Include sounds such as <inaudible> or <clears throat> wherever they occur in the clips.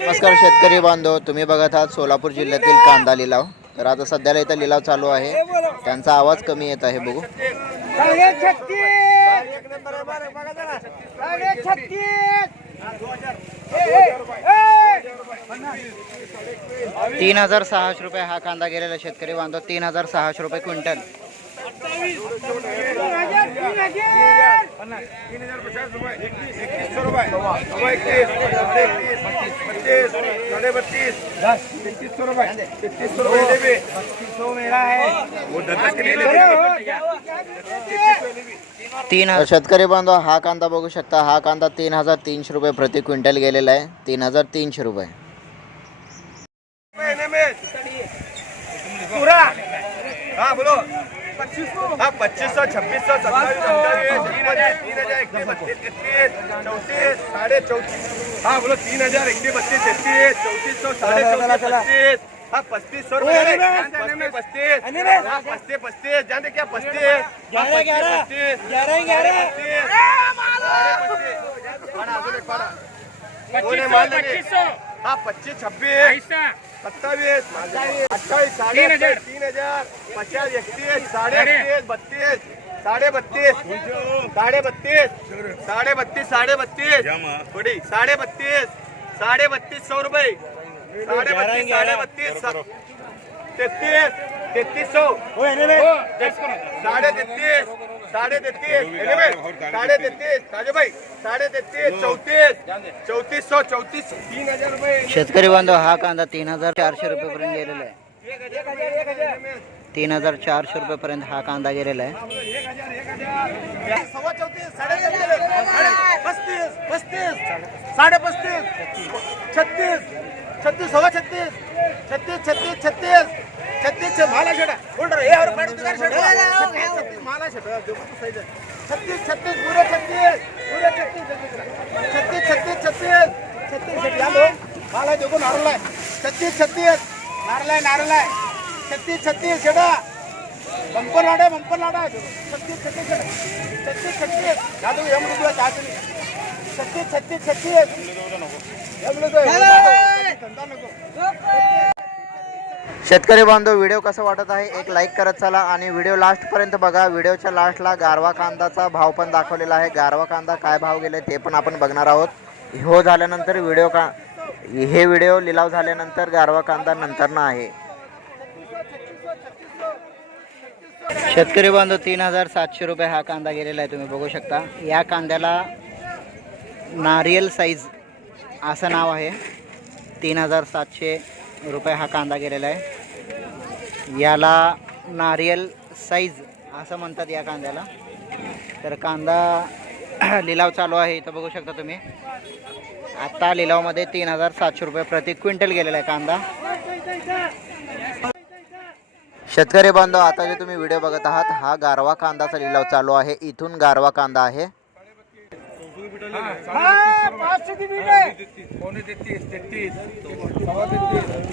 नमस्कार शेतकरी बांधव तुम्ही बघत आहात सोलापूर जिल्ह्यातील कांदा लिलाव तर आता सध्याला इथं लिलाव चालू आहे त्यांचा आवाज कमी येत आहे बघू छत्तीस तीन हजार सहाशे रुपये हा कांदा गेलेला शेतकरी बांधव. तीन हजार सहाशे रुपये क्विंटल. तीन हजार तीन शेतकरी बांधव हा कांदा बघू शकता. हा कांदा तीन हजार तीनशे रुपये प्रति क्विंटल गेलेला आहे. तीन हजार तीनशे रुपये महीने में पूरा हाँ बोलो. पच्चीस हाँ पच्चीस सौ छब्बीस सौ सत्ताईस अट्ठाईस तीन हजार तीन हजार इक्कीस बत्तीस तैतीस चौंतीस साढ़े चौतीस. हाँ बोलो तीन हजार इक्कीस बत्तीस तैतीस चौंतीस सौ साढ़े चौंतीस पच्चीस हाँ पच्चीस सौ रुपये पस्तीस हाँ पस्तीस पस्तीस. जानते क्या पस्तीस? ग्यारह ग्यारह. ग्यारह ग्यारह. पच्चीस हाँ पच्चीस छब्बीस. सत्तावीस अट्ठाईस साढ़े तीन हज़ार. पचास इकतीस साढ़े इकतीस बत्तीस साढ़े बत्तीस साढ़े बत्तीस साढ़े बत्तीस साढ़े बत्तीस थोड़ी साढ़े बत्तीस साढ़े बत्तीस सौ रुपये. साढ़े बत्तीस साढ़े बत्तीस तैतीस तैतीस सौ. साढ़े तैतीस साढ़े तैतीस साढ़े तैतीस राजू भाई साढ़े तैतीस चौतीस चौतीस सौ चौतीस तीन हजार रुपये शेतकरी बांधव हा कांदा तीन हजार चारशे रुपयेपर्यंत गेलेला आहे तीन हजार चारशे रुपयेपर्यंत हा कांदा गेलेला आहे सव्वा चौतीस साडे पस्तीस पस्तीस साडे पस्तीस छत्तीस छत्तीस सव्वा छत्तीस छत्तीस छत्तीस छत्तीस छत्तीस छ- माला शेटा बोल रे यावर पाडू तुकार शेटा छत्तीस छत्तीस पुरे छत्तीस. पुरे छत्तीस छत्तीस छत्तीस. छत्तीस छत्तीस छत्तीस. या लो माला देखो नारळ आहे छत्तीस छत्तीस. नारळ आहे छत्तीस छत्तीस शेटा बंपर लाडा बंपर लाडा. छत्तीस छत्तीस छत्तीस छत्तीस छत्तीस जादू या म्हणून तुला चहाचं नाही. छत्तीस छत्तीस छत्तीस या म्हणून तुला- धंदा नको. शेतकरी बांधव व्हिडिओ कसं वाटत आहे? एक लाईक करत चला आणि व्हिडिओ लास्टपर्यंत बघा. व्हिडिओच्या लास्टला गारवा कांदाचा भाव पण दाखवलेला आहे. गारवा कांदा काय भाव गेले ते पण आपण बघणार आहोत. हो झाल्यानंतर व्हिडिओ का हे व्हिडिओ लिलाव झाल्यानंतर गारवा कांदा नंतरनं आहे. शेतकरी बांधव तीन हजार सातशे रुपये हा कांदा गेलेला आहे. तुम्ही बघू शकता. या कांद्याला नारियल साईज असं नाव आहे. तीन हजार सातशे रुपये हा कांदा गेलेला आहे. याला नारियल साईज असं म्हणतात या कांद्याला. तर कांदा <clears throat> लिलाव चालू आहे इथं बघू शकता तुम्ही. आत्ता लिलावमध्ये तीन हजार सातशे रुपये प्रति क्विंटल गेलेला आहे कांदा. शेतकरी बांधव आता जे तुम्ही व्हिडिओ बघत आहात हा गारवा कांदाचा लिलाव चालू आहे. इथून गारवा कांदा आहे. पाचशे सव्वा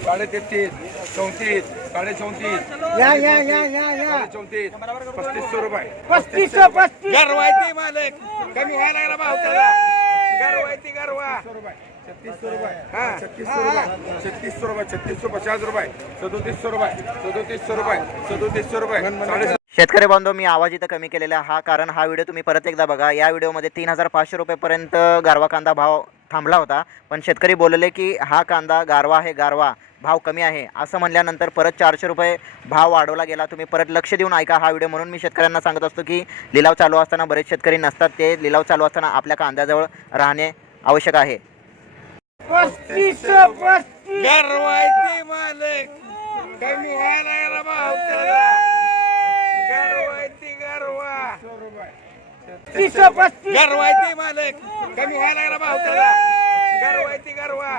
साडे चौतीस साडे चौतीस. या या या या या. चौतीस. पस्तीस सौ रुपये पस्तीस गरवायती मालक. कमी व्हायला लागला भाव त्याला. गरवायती गरवा. छत्तीस सौ रुपये. हाँ छत्तीस सौ रुपये छत्तीस सौ रुपये पचास रुपये. सदोतीस सौ रुपये सदोतीस सौ रुपये सदोतीस सौ रुपये. साडे शेतकरी बांधव मी आवाज इथं कमी केलेला आहे. हा कारण हा व्हिडिओ तुम्ही परत एकदा बघा. या व्हिडिओमध्ये तीन हजार पाचशे रुपयेपर्यंत गारवा कांदा भाव थांबला होता. पण शेतकरी बोलले की हा कांदा गारवा आहे गारवा. भाव कमी आहे. असं म्हणल्यानंतर परत चारशे रुपये भाव वाढवला गेला. तुम्ही परत लक्ष देऊन ऐका हा व्हिडिओ म्हणून मी शेतकऱ्यांना सांगत असतो की लिलाव चालू असताना बरेच शेतकरी नसतात. ते लिलाव चालू असताना आपल्या कांद्याजवळ राहणे आवश्यक आहे. कमी व्हायला लागला भाव त्याला गरवायती गरवा तीस सौ पस्तीस गरवायती मालक. कमी व्हायला लागला भाव त्याला. गरवायती गरवा.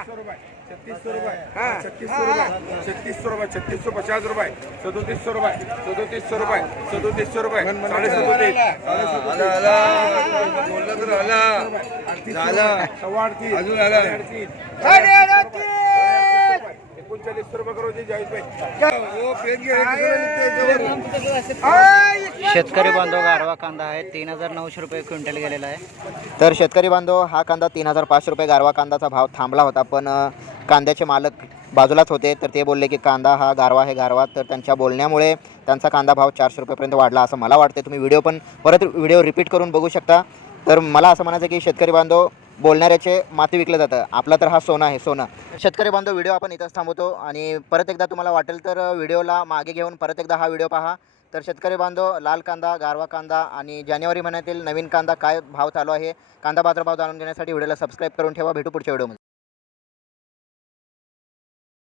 छत्तीस सौ रुपये. हाँ. छत्तीस सौ रुपये छत्तीस सौ रुपये. छत्तीस सौ पचास रुपये सदोतीस सौ रुपये सदोतीस सौ रुपये सदोतीस सौ रुपये साडे सदोतीस सव्वा अडतीस अजून आला. रुपये शेतकरी बांधव गारवा कांदा आहे तीन हजार नऊशे रुपये क्विंटल गेलेला आहे. तर शेतकरी बांधव हा कांदा तीन हजार पाचशे रुपये गारवा कांदाचा भाव थांबला होता पण कांद्याचे मालक बाजूलाच होते तर ते बोलले की कांदा हा गारवा आहे गारवा तर त्यांच्या बोलण्यामुळे त्यांचा कांदा भाव चारशे रुपयेपर्यंत वाढला असं मला वाटते तुम्ही व्हिडिओ पण परत व्हिडिओ रिपीट करून बघू शकता. तर मला असं म्हणायचं की शेतकरी बांधव बोलणाऱ्याचे माती विकलं जातं. आपला तर हा सोनं आहे सोनं. शेतकरी बांधव व्हिडिओ आपण इथंच थांबवतो आणि परत एकदा तुम्हाला वाटेल तर व्हिडिओला मागे घेऊन परत एकदा हा व्हिडिओ पहा. तर शेतकरी बांधव लाल कांदा गारवा कांदा आणि जानेवारी महिन्यातील नवीन कांदा काय भाव चालू आहे? कांदा बाजार भाव जाणून घेण्यासाठी व्हिडिओला सबस्क्राईब करून ठेवा. भेटू पुढच्या व्हिडिओमध्ये.